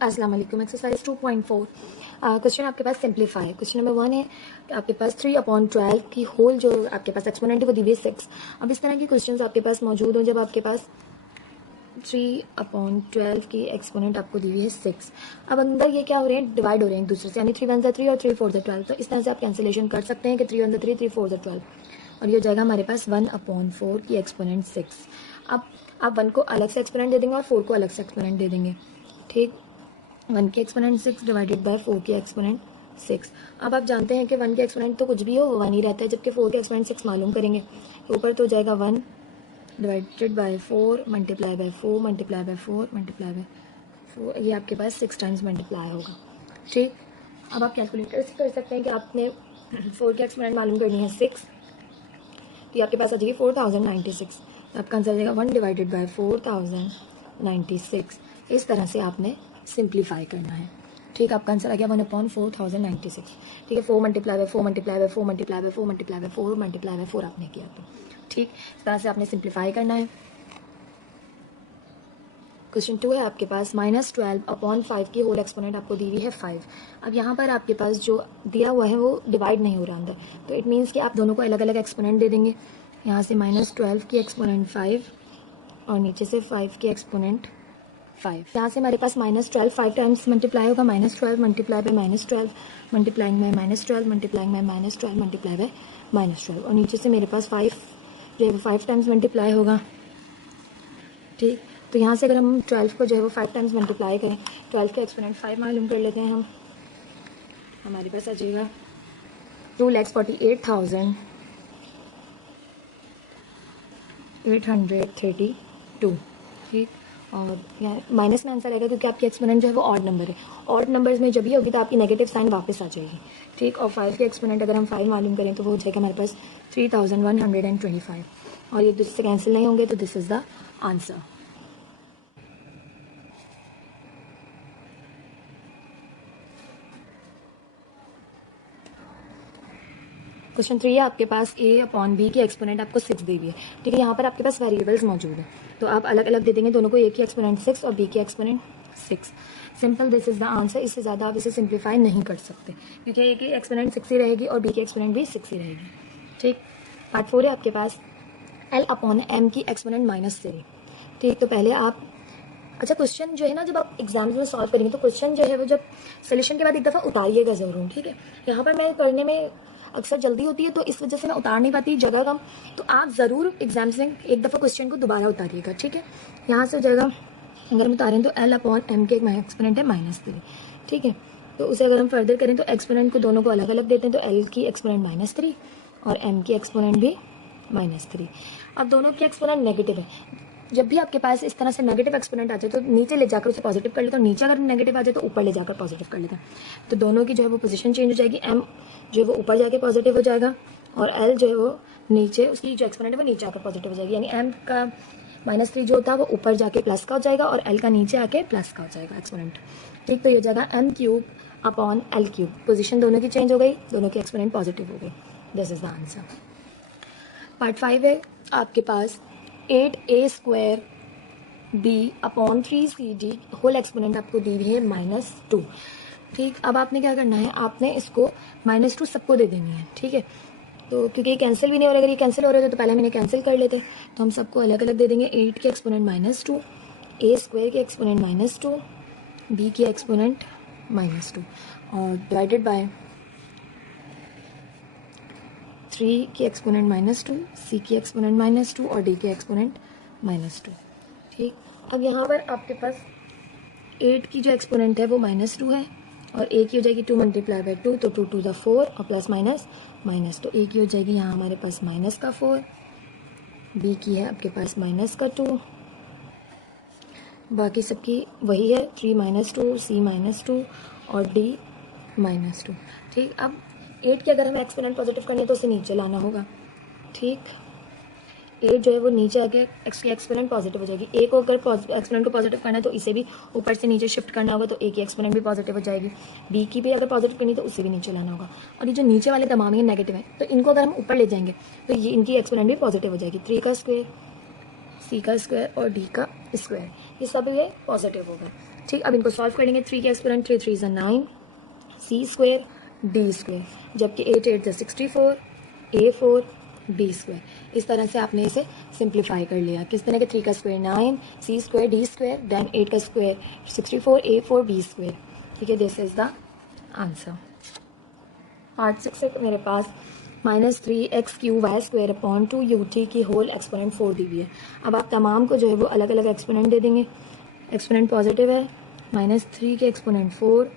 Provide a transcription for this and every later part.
अस्सलाम वालेकुम। Exercise 2.4 question आपके पास सिंप्लीफाई। क्वेश्चन नंबर 1 है कि आपके पास 3/12 की होल जो आपके पास एक्सपोनेंट है वो दी हुई है 6। अब इस तरह के क्वेश्चंस आपके पास मौजूद हो जब आपके पास 3/12 की एक्सपोनेंट आपको दी हुई है 6। अब अंदर ये क्या हो रहे हैं, डिवाइड हो रहे हैं एक दूसरे से, यानी 3 1 3 और 3 4 12। तो इस तरह से आप कैंसिलेशन कर सकते हैं कि 3 1 3 3 4 12 और ये हो जाएगा हमारे पास 1/4 की एक्सपोनेंट 6। अब आप 1 को अलग से एक्सपोनेंट दे देंगे और 4 को अलग से एक्सपोनेंट दे देंगे। ठीक, 1 की एक्सपोनेंट 6 डिवाइडेड बाय 4 की एक्सपोनेंट 6। अब आप जानते हैं कि 1 के एक्सपोनेंट तो कुछ भी हो वो 1 ही रहता है, जबकि 4 के एक्सपोनेंट 6 मालूम करेंगे। ऊपर तो हो जाएगा 1 divided by 4 multiply by 4 multiply by 4 multiply by 4, ये आपके पास 6 टाइम्स मल्टीप्लाई होगा। ठीक, अब आप कैलकुलेटर से कर सकते हैं कि आपने 4 की एक्सपोनेंट मालूम करनी है 6, तो ये आपके पास आ जाएगी 4096। तो आपका आंसर आ जाएगा 1 डिवाइडेड बाय 4096। इस तरह से आपने सिंप्लीफाई करना है। ठीक, आपका आंसर आ गया 1/4096। ठीक है, 4 multiply by 4 multiply by 4 multiply by 4 multiply by 4 multiply by 4 आपने किया। तो ठीक, इस तरह से आपने सिंप्लीफाई करना है। क्वेश्चन 2 है आपके पास -12/5 की होल एक्सपोनेंट आपको दी हुई है 5। अब यहाँ पर आपके पास जो दिया हुआ है वो डिवाइड नहीं हो रहा अंदर, तो इट मीन्स कि आप दोनों को अलग अलग एक्सपोनेंट दे देंगे। यहाँ से -12 की एक्सपोनेंट 5 और नीचे से 5 की एक्सपोनेंट 5। यहाँ से हमारे पास -12 5 टाइम्स मल्टीप्लाई होगा, -12 multiply by -12 multiplying by -12 multiplying by -12 multiply by -12 और नीचे से मेरे पास 5 जो है वो 5 टाइम्स मल्टीप्लाई होगा। ठीक, तो यहाँ से अगर हम 12 को जो है वो 5 टाइम्स मल्टीप्लाई करें, 12 के एक्सपोनेंट 5 मालूम कर लेते हैं हम, हमारे पास आ जाएगा 2,48,832। ठीक, और यहाँ माइनस में आंसर आएगा क्योंकि आपकी एक्सपोनेंट जो है वो ऑड नंबर है। ऑड नंबर्स में जब भी होगी तो आपकी नेगेटिव साइन वापस आ जाएगी। ठीक, और 5 के एक्सपोनेंट अगर हम 5 मालूम करें तो वो हो जाएगा हमारे पास 3125 और ये दूसरे से कैंसिल नहीं होंगे, तो this is the answer. Question 3 है आपके पास a/b की एक्सपोनेंट आपको 6 दी हुई है। ठीक है, यहाँ पर आपके पास वेरिएबल्स मौजूद है, तो आप अलग अलग दे देंगे दोनों को, a की एक्सपोनेंट 6 और b की exponent 6। Simple, this is the answer. इससे ज़्यादा आप इसे सिंप्लीफाई नहीं कर सकते क्योंकि a की एक्सपोनेंट 6 ही रहेगी और b की एक्सपोनेंट भी 6 ही रहेगी। ठीक, पार्ट 4 है आपके पास L/m की एक्सपोनेंट -3। ठीक, तो पहले आप अच्छा क्वेश्चन जो है ना, जब आप एग्जाम्स में सॉल्व करेंगे तो क्वेश्चन जो है वो जब सोल्यूशन के बाद एक दफ़ा उतारिएगा ज़रूर। ठीक है, यहाँ पर मैं करने में अक्सर जल्दी होती है तो इस वजह से मैं उतार नहीं पाती, जगह कम, तो आप ज़रूर एग्जाम्स में एक दफ़ा क्वेश्चन को दोबारा उतारिएगा। ठीक है, यहाँ से हो जाएगा, अगर हम उतारें तो L/m के एक एक्सपोनेंट है -3। ठीक है, तो उसे अगर हम फर्दर करें तो एक्सपोनेंट को दोनों को अलग अलग देते हैं, तो L की एक्सपोनेंट -3 और m की एक्सपोनेंट भी -3। अब दोनों की एक्सपोनेंट नेगेटिव है, जब भी आपके पास इस तरह से नेगेटिव एक्सपोनेंट आ जाए तो नीचे ले जाकर उसे पॉजिटिव कर लेते हैं, और नीचे अगर नेगेटिव आ जाए तो ऊपर ले जाकर पॉजिटिव कर लेते हैं। तो दोनों की जो है वो पोजीशन चेंज हो जाएगी, m जो है वो ऊपर जाके पॉजिटिव हो जाएगा और l जो है वो नीचे, उसकी जो एक्सपोनेंट है वो नीचे आकर पॉजिटिव हो जाएगी, यानी m का -3 जो होता है वो ऊपर जाके प्लस का हो जाएगा और l का नीचे आके प्लस का हो जाएगा एक्सपोनेंट। ठीक, तो ये हो जाएगा m³ L³। पोजीशन दोनों की चेंज हो गई, दोनों की एक्सपोनेंट पॉजिटिव हो गई। This is the answer. Part 5 है आपके पास 8a² b/3cd होल एक्सपोनेंट आपको दी हुई है -2। ठीक, अब आपने क्या करना है, आपने इसको -2 सबको दे देनी है। ठीक है, तो क्योंकि ये कैंसिल भी नहीं हो रहा, अगर ये कैंसिल हो रहे थे तो पहले मैंने कैंसिल कर लेते, तो हम सबको अलग अलग दे देंगे। 8 की एक्सपोनेंट -2, a² की एक्सपोनेंट -2, b की एक्सपोनेंट -2 और डिवाइडेड बाय 3 की एक्सपोनेंट -2, c की एक्सपोनेंट -2 और d की एक्सपोनेंट -2। ठीक, अब यहाँ पर आपके पास 8 की जो एक्सपोनेंट है वो -2 है और a की हो जाएगी 2 मल्टीप्लाई बाय 2, तो 2 2 ज़ा 4 और प्लस माइनस माइनस, तो a की हो जाएगी यहाँ हमारे पास -4, b की है आपके पास -2, बाकी सबकी वही है 3 -2, c -2 और d -2। ठीक, अब 8 की अगर हमें एक्सपोनेंट पॉजिटिव करनी है तो उसे नीचे लाना होगा। ठीक, 8 जो है वो नीचे आके एक्सपोनेंट पॉजिटिव हो जाएगी। ए को अगर एक्सपोनेंट को पॉजिटिव करना है तो इसे भी ऊपर से नीचे शिफ्ट करना होगा, तो ए की एक्सपोनेंट भी पॉजिटिव हो जाएगी। बी की भी अगर पॉजिटिव करनी है तो उसे भी नीचे लाना होगा, और ये जो नीचे वाले तमाम ये नेगेटिव है तो इनको अगर हम ऊपर ले जाएंगे तो ये इनकी एक्सपोनेंट भी पॉजिटिव हो जाएगी। 3 का स्क्वायर सी का स्क्वायर और डी का स्क्वायर, ये सब ये पॉजिटिव होगा। ठीक, अब इनको सॉल्व करेंगे। 3 के एक्सपोनेंट 3 3 ज़ा 9, सी स्क्वायर डी स्क्वायर, जबकि 8 8 ज़ा 64, ए 4 बी स्क्वायर। इस तरह से आपने इसे सिंप्लीफाई कर लिया। किस तरह के? 3 का स्क्वायर 9, सी स्क्वायर डी स्क्वायर, देन 8 का स्क्वायर 64, ए 4 बी स्क्वायर। ठीक है, this is the answer. Part 6 है मेरे पास -3x³ अपॉन 2ut की होल एक्सपोनेंट 4 दी हुई है। अब आप तमाम को जो है वो अलग अलग एक्सपोनेंट दे देंगे। एक्सपोनेंट पॉजिटिव है, -3 के एक्सपोनेंट 4,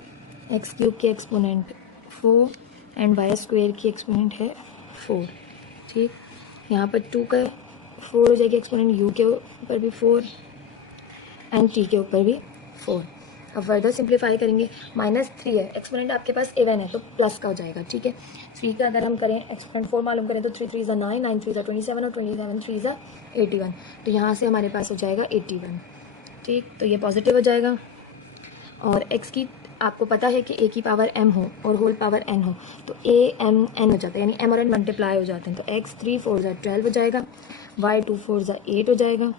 x³ के एक्सपोनेंट 4 एंड y² की एक्सपोनेंट है 4। ठीक, यहाँ पर 2 का 4 हो जाएगी एक्सपोनेंट, u के ऊपर भी 4 एंड t के ऊपर भी 4। अब फर्दर सिंप्लीफाई करेंगे। -3 है, एक्सपोनेंट आपके पास इवन है तो प्लस का हो जाएगा। ठीक है, 3 का अगर हम करें एक्सपोनेंट 4 मालूम करें तो 3 3 ज़ा 9, 9 3 ज़ा 27 और 27 3 ज़ा 81। तो यहाँ से हमारे पास हो जाएगा 81। ठीक, तो ये पॉजिटिव हो जाएगा। और x की आपको पता है कि a की पावर m हो और होल पावर n हो तो a m n हो जाता है, यानी m और n मल्टीप्लाई हो जाते हैं। तो x 3 4 ज़ा 12 हो जाएगा, y 2 4 ज़ा 8 हो जाएगा,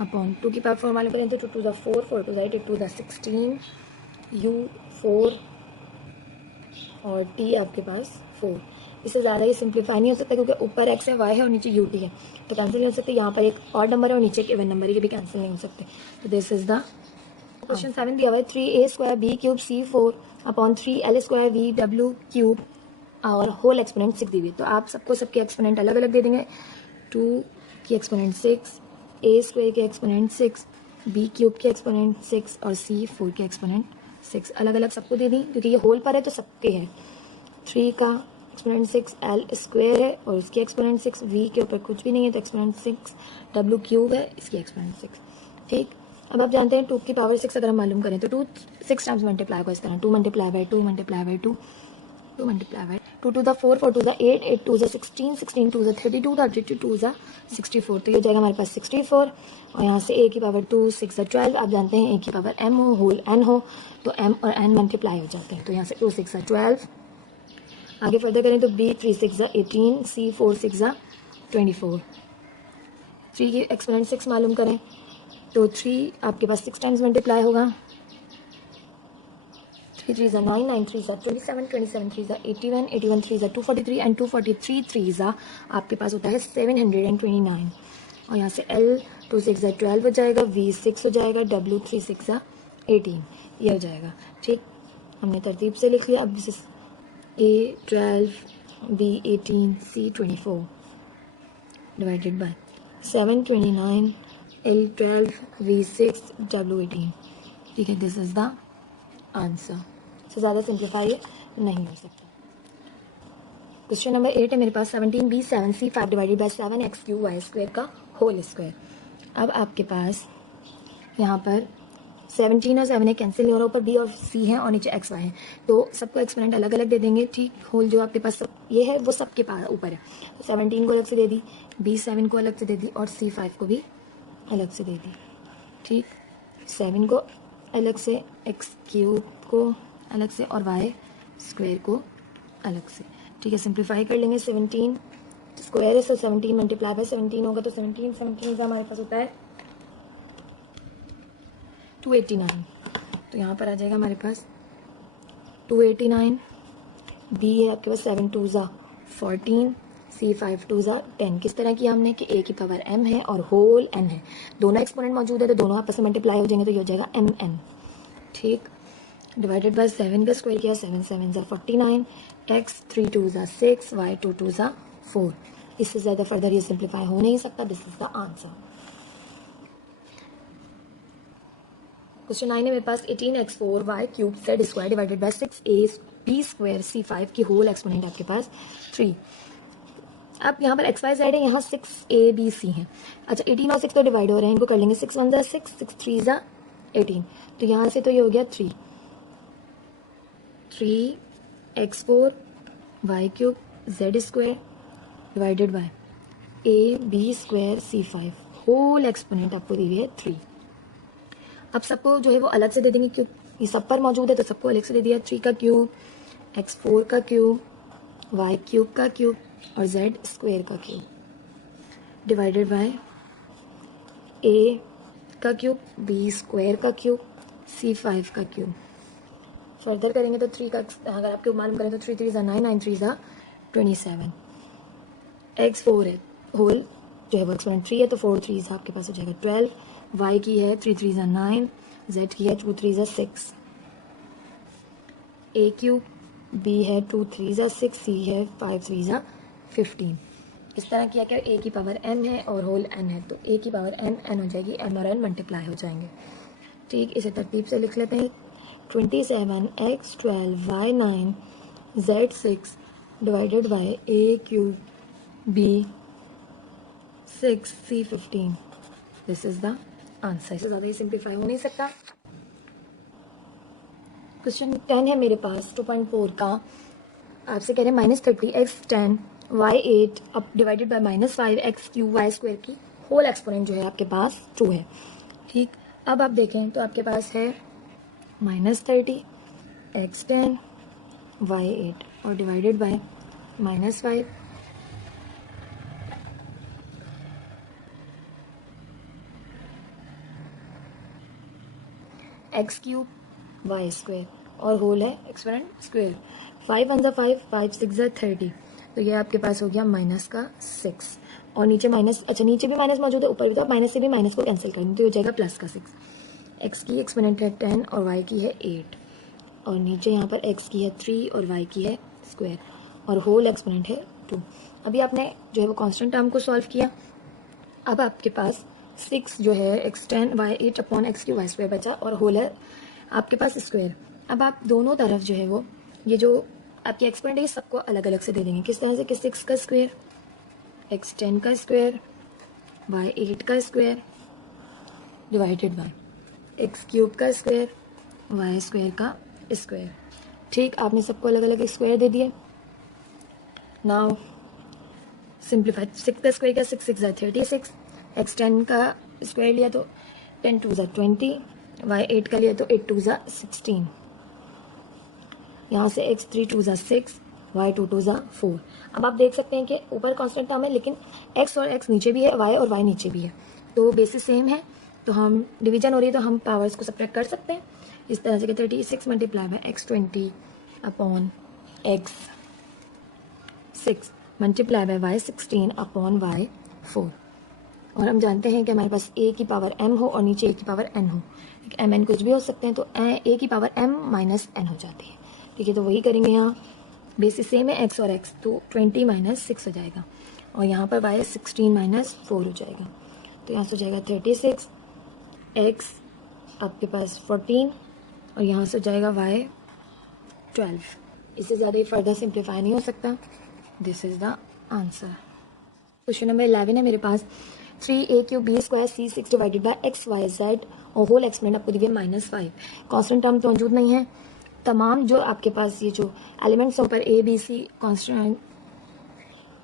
अपॉन 2 की पावर 4 मालूम करें तो 2 2 ज़ा 4, 4 2 ज़ा 8, 8 2 ज़ा 16, u 4 और t आपके पास 4। इससे ज़्यादा ये सिंप्लीफाई नहीं हो सकता क्योंकि ऊपर x है, y है और नीचे ut है, तो कैंसिल नहीं हो सकते। यहाँ पर एक ऑड नंबर है और नीचे एक इवन नंबर है, ये भी कैंसिल नहीं हो सकते। तो दिस इज द क्वेश्चन 7 दिया हुआ है 3a² b³ upon 3l² v² और होल एक्सपोनेंट 6 दी हुई। तो आप सबको सबके एक्सपोनेंट अलग अलग दे देंगे। 2 की एक्सपोनेंट 6, a² के एक्सपोनेंट 6, b³ के एक्सपोनेंट 6 और c4 के एक्सपोनेंट 6 अलग अलग सबको दे दी क्योंकि ये होल पर है तो सबके है। 3 का एक्सपोनेंट 6 l² है और इसकी एक्सपोनेंट 6, v के ऊपर कुछ भी नहीं है तो एक्सपोनेंट 6 w³ है, इसकी एक्सपोनेंट 6। ठीक, अब आप जानते हैं 2 की पावर 6 अगर हम मालूम करें तो 2 6 टाइम्स मल्टीप्लाई होगा इस तरह, 2 multiply by 2 multiply by 2, 2 multiply by 2 2 ज़ा 4, 4 2 ज़ा 8, 8 2 ज़ा 16, 16 2 ज़ा 32, 32 2 ज़ा 64। तो ये जाएगा हमारे पास 64 और यहाँ से a की पावर 2 6 ज़ा 12। आप जानते हैं a की पावर m हो, होल n हो तो m और n मल्टीप्लाई हो जाते हैं। तो यहाँ से 2 6 ज़ा 12। आगे फर्दर करें तो b 3 6 ज़ा 18, c 4 6 ज़ा 24। 3 की एक्सपोनेंट 6 मालूम करें तो 3 आपके पास 6 टाइम्स मल्टीप्लाई होगा। 3 3 ज़ा 9, 9 3 ज़ा 27, 27 3 ज़ा 81, 81 3 ज़ा 243 एंड 243 3 ज़ा आपके पास होता है 729। और यहाँ से L 2 6 ज़ा 12 हो जाएगा, V 6 हो जाएगा, W 3 6 ज़ा 18 ये हो जाएगा। ठीक, हमने तरतीब से लिख लिया। अब this is A 12, B 18, C 24 divided by 729, L 12, V 6, W 18। ठीक है, दिस इज द आंसर। से ज़्यादा सिंप्लीफाई नहीं हो सकता। क्वेश्चन नंबर 8 है मेरे पास 17b 7c5 divided by 7x³ का होल स्क्वायर। अब आपके पास यहाँ पर 17 और 7 कैंसिल नहीं हो रहा, ऊपर b और c है और नीचे x y है तो सबको एक्सपोनेंट अलग अलग दे देंगे। ठीक, होल जो आपके पास सब ये है वो सबके पास ऊपर है। तो 17 को अलग से दे दी, b 7 को अलग से दे दी और c 5 को भी अलग से दे दी। ठीक, 7 को अलग से, x³ को अलग से और y² को अलग से। ठीक है, सिंप्लीफाई कर लेंगे। 17 स्क्वायर है तो 17 मल्टीप्लाई बाय 17 होगा तो 17 का हमारे पास होता है 289। तो यहाँ पर आ जाएगा हमारे पास 289। बी है आपके पास 7 2 ज़ा 14, C 5 2 ज़ा 10। किस तरह किया हमने कि a की पावर m है और होल n है, दोनों एक्सपोनेंट मौजूद है तो दोनों आपस में मल्टीप्लाई हो जाएंगे तो ये हो जाएगा mn। ठीक, डिवाइडेड बाय 7 का स्क्वायर किया, 7 7 ज़ा 49, x 3 2 ज़ा 6, y 2 2 ज़ा 4। इससे ज़्यादा फर्दर ये सिंप्लीफाई हो नहीं सकता। This is the answer. Question 9 है मेरे पास 18x4y³ z² divided by 6ab² c5 की होल एक्सपोनेंट आपके पास 3। अब यहाँ पर x y z है, यहाँ 6abc है। अच्छा, 18 और 6 तो डिवाइड हो रहे हैं, इनको कर लेंगे 6 1 ज़ा 6, 6 3 ज़ा 18। तो यहाँ से तो ये हो गया 3x4 y³ z² divided by ab² c5 whole exponent आपको दी हुई है 3। अब सबको जो है वो अलग से दे देंगे क्योंकि ये सब पर मौजूद है तो सबको अलग से दे दिया। 3 का क्यूब, x4 का क्यूब, y³ का क्यूब और z² का क्यूब डिवाइडेड बाय ए का क्यूब, बी स्क्वायर का क्यूब, सी 5 का क्यूब। फर्दर करेंगे तो 3 का अगर आप क्यूब मालूम करें तो 3 3 ज़ा 9, 9 3 ज़ा 27। एक्स 4 है, होल जो है वो एक्सपोनेंट 3 है तो 4 3 ज़ा आपके पास हो जाएगा 12। वाई की है 3 3 ज़ा 9, जेड की है 2 3 ज़ा 6। ए क्यूब, बी है 2 3 ज़ा 6, सी है 5 3 ज़ा 15। इस तरह किया क्या, ए की पावर m है और होल n है तो ए की पावर n हो जाएगी, m और n मल्टीप्लाई हो जाएंगे। ठीक, इसे तरतीब से लिख लेते हैं। 27 x 12 y 9 z 6 divided bye a cube b 6 c 15। This is the answer. इससे ज़्यादा ही सिंप्लीफाई हो नहीं सकता। क्वेश्चन 10 है मेरे पास 2.4 का। आपसे कह रहे हैं -30 x 10 y 8 अब divided by -5 x cube y square की होल एक्सपोनेंट जो है आपके पास 2 है। ठीक, अब आप देखें तो आपके पास है -30 x 10 y 8 और divided by -5 x cube y square और होल है एक्सपोनेंट स्क्वायर। 5 1 ज़ा 5, 5 6 ज़ा 30 तो ये आपके पास हो गया -6 और नीचे माइनस, अच्छा नीचे भी माइनस मौजूद है ऊपर भी, तो आप माइनस से भी माइनस को कैंसिल करेंगे तो हो जाएगा +6। x की एक्सपोनेंट है 10 और y की है 8 और नीचे यहाँ पर x की है 3 और y की है स्क्वायर और होल एक्सपोनेंट है 2। अभी आपने जो है वो कांस्टेंट टर्म को सॉल्व किया। अब आपके पास 6 जो है x 10 y 8 upon x cube y square बचा और होल है आपके पास स्क्वायर। अब आप दोनों तरफ जो है वो ये जो आपकी एक्सपोनेंट है ये सबको अलग अलग से दे देंगे। किस तरह से कि 6 का स्क्वायर, x 10 का स्क्वायर, y 8 का square divided by x cube का स्क्वायर, y स्क्वायर का स्क्वायर। ठीक, आपने सबको अलग अलग स्क्वायर दे दिए। नाउ सिंप्लीफाई, 6 का स्क्वायर क्या, 6 6 ज़ा 36, x 10 का स्क्वायर लिया तो 10 2 ज़ा 20, y 8 का लिया तो 8 2 ज़ा 16। यहाँ से x 3 2 ज़ा 6, y 2 2 ज़ा 4। अब आप देख सकते हैं कि ऊपर कांस्टेंट टर्म है लेकिन x और x नीचे भी है, y और y नीचे भी है तो बेसिस सेम है तो हम डिवीजन हो रही है तो हम पावर्स को सब्ट्रैक्ट कर सकते हैं इस तरह से कि 36 multiply by x 20 upon x 6 multiply by y 16 upon y 4। और हम जानते हैं कि हमारे पास a की पावर m हो और नीचे a की पावर n हो, m n कुछ भी हो सकते हैं तो a की पावर m माइनस n हो जाती है। ठीक है, तो वही करेंगे यहाँ। बेसिस सेम है x और x तो 20 माइनस 6 हो जाएगा और यहाँ पर y 16 माइनस 4 हो जाएगा तो यहाँ से हो जाएगा 36, x आपके पास 14 और यहाँ से हो जाएगा y 12। इससे ज़्यादा फर्दर सिंप्लीफाई नहीं हो सकता। This is the answer. Question number 11 है मेरे पास 3a cube b square c 6 divided by x y z और होल एक्सपोनेंट आपको दिए -5। कांस्टेंट टर्म तो मौजूद नहीं है। तमाम जो आपके पास ये जो एलिमेंट्स ऊपर a b c constant.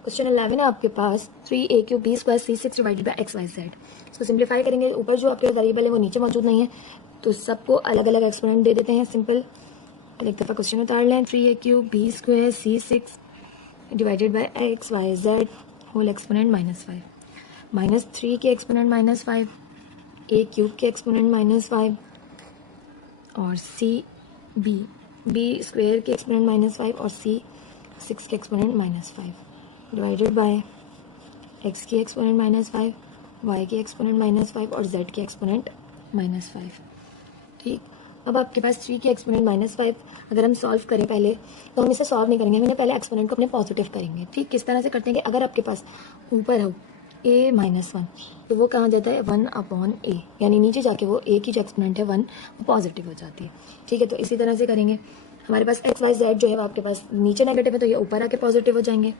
Question 11 है आपके पास 3a cube b square c 6 divided by x y z। इसको सिंप्लीफाई करेंगे, ऊपर जो आपके वेरिएबल है वो नीचे मौजूद नहीं है तो सबको अलग अलग एक्सपोनेंट दे देते हैं। सिंपल एक दफ़ा क्वेश्चन उतार लें। 3a cube b square c 6 divided by x y z whole exponent -5, -3 के एक्सपोनेंट -5, a क्यूब के एक्सपोनेंट -5 और b स्क्वायर के एक्सपोनेंट -5 और c 6 के एक्सपोनेंट -5 डिवाइडेड बाय x की एक्सपोनेंट -5, y की एक्सपोनेंट -5 और z की एक्सपोनेंट -5। ठीक, अब आपके पास 3 की एक्सपोनेंट -5 अगर हम सॉल्व करें पहले तो हम इसे सॉल्व नहीं करेंगे, हम इन्हें पहले एक्सपोनेंट को अपने पॉजिटिव करेंगे। ठीक, किस तरह से करते हैं कि अगर आपके पास ऊपर हो a -1 तो वो कहाँ जाता है 1 अपॉन a, यानी नीचे जाके वो a की जो एक्सपोनेंट है 1 वो पॉजिटिव हो जाती है। ठीक है, तो इसी तरह से करेंगे। हमारे पास x y z जो है वो आपके पास नीचे नेगेटिव है तो ये ऊपर आके पॉजिटिव हो जाएंगे।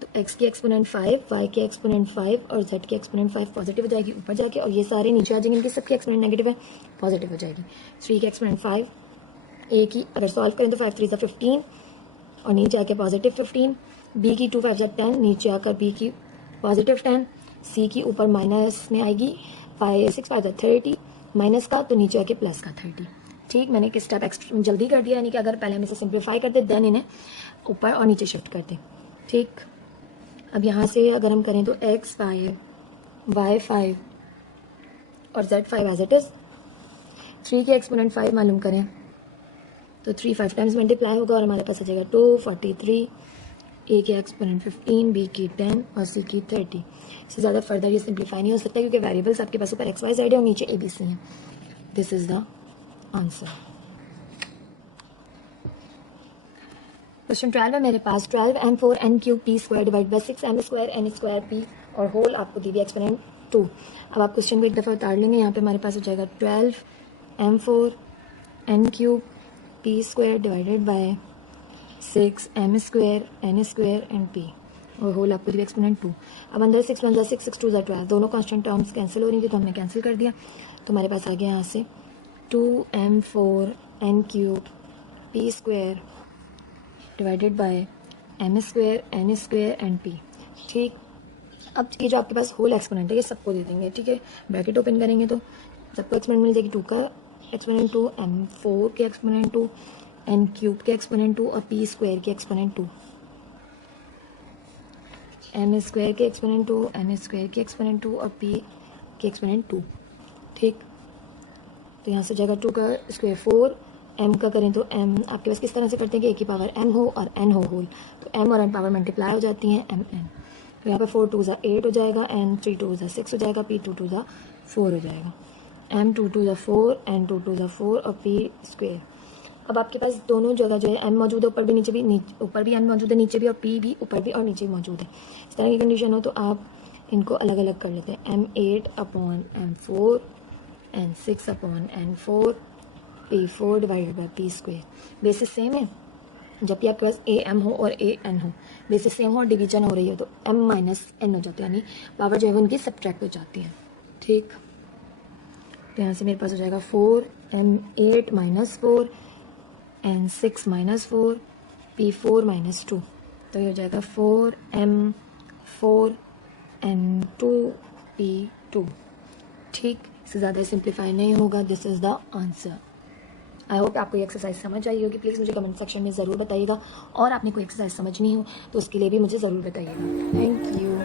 तो x की एक्सपोनेंट 5, y की एक्सपोनेंट 5 और z की एक्सपोनेंट 5 पॉजिटिव हो जाएगी ऊपर जाके और ये सारे नीचे आ जाएंगे, इनकी सबकी एक्सपोनेंट नेगेटिव है पॉजिटिव हो जाएगी। 3 की एक्सपोनेंट 5, a की अगर सॉल्व करें तो 5 3 ज़ा 15 और नीचे आके पॉजिटिव 15, b की 2 5 ज़ा 10 नीचे आकर b की पॉजिटिव 10, c की ऊपर माइनस में आएगी 5 6 5 ज़ा 30 माइनस का तो नीचे आके प्लस का 30। ठीक, मैंने एक स्टेप जल्दी कर दिया, यानी कि अगर पहले हम इसे सिंप्लीफाई करते देन इन्हें ऊपर और नीचे शिफ्ट करते। ठीक, अब यहाँ से अगर हम करें तो x 5 y 5 और Z5 एज इट इज़। 3 के एक्सपोनेंट 5 मालूम करें तो 3 5 टाइम्स मल्टीप्लाई होगा और हमारे पास आ जाएगा 243, ए के एक्सपोनेंट 15, बी की 10 और सी की 30। इससे ज़्यादा फर्दर ये सिंप्लीफाई नहीं हो सकता क्योंकि वेरिएबल्स आपके पास ऊपर XY Z है और नीचे ABC हैं। This is the answer. Question 12 है मेरे पास 12m4n3p² डिवाइड बाई 6m²n² और होल आपको दी हुई एक्सपोनेंट 2। अब आप क्वेश्चन को एक दफ़ा उतार लेंगे, यहाँ पे हमारे पास हो जाएगा 12m4n3p² divided by 6m²n² and p और होल आपको दी हुई एक्सपोनेंट 2। अब अंदर 6 1 6 6 2 12 दोनों कांस्टेंट टर्म्स कैंसिल हो रही थी तो हमने कैंसिल कर दिया, तो हमारे पास आ गया यहाँ से 2m4n3p² divided by m²n² and p। ठीक, अब ये जो आपके पास होल एक्सपोनेंट है ये सबको दे देंगे। ठीक है, ब्रैकेट ओपन करेंगे तो सबको एक्सपोनेंट मिल जाएगी। 2 का एक्सपोनेंट 2, m4 के एक्सपोनेंट 2, n³ के एक्सपोनेंट 2 और p² के एक्सपोनेंट 2, m² के एक्सपोनेंट 2, n² के एक्सपोनेंट 2 और p के एक्सपोनेंट 2। ठीक, तो यहाँ से जाएगा 2 का स्क्वायर 4, m का करें तो m आपके पास किस तरह से करते हैं कि a की पावर m हो और n हो होल, तो m और n पावर मल्टीप्लाई हो जाती हैं mn। तो यहाँ पर 4 2 8 हो जाएगा, n 3 2 6 हो जाएगा, p 2 2 4 हो जाएगा, m 2 2 4, n 2 2 4 और p²। अब आपके पास दोनों जगह जो है m मौजूद है, ऊपर भी नीचे भी, ऊपर भी n मौजूद है नीचे भी, और p भी ऊपर भी और नीचे भी मौजूद है। इस तरह की कंडीशन हो तो आप इनको अलग अलग कर लेते हैं, m8/m4 n6/n4 p4 divided by p²। Basis same है, जब भी आपके पास am हो और an हो, बेसिस सेम हो और डिवीजन हो रही हो तो m माइनस n हो जाता है, यानी पावर जो है उनकी सब्ट्रैक्ट हो जाती है। ठीक, तो यहाँ से मेरे पास हो जाएगा 4m8 - 4 n6 - 4 p4 - 2, तो ये हो जाएगा 4m4 n2 p2। ठीक, इससे ज़्यादा सिंप्लीफाई नहीं होगा। This is the answer. I hope आपको ये एक्सरसाइज समझ आई होगी। प्लीज़ मुझे कमेंट सेक्शन में ज़रूर बताइएगा, और आपने कोई एक्सरसाइज समझनी हो तो उसके लिए भी मुझे ज़रूर बताइएगा। Thank you.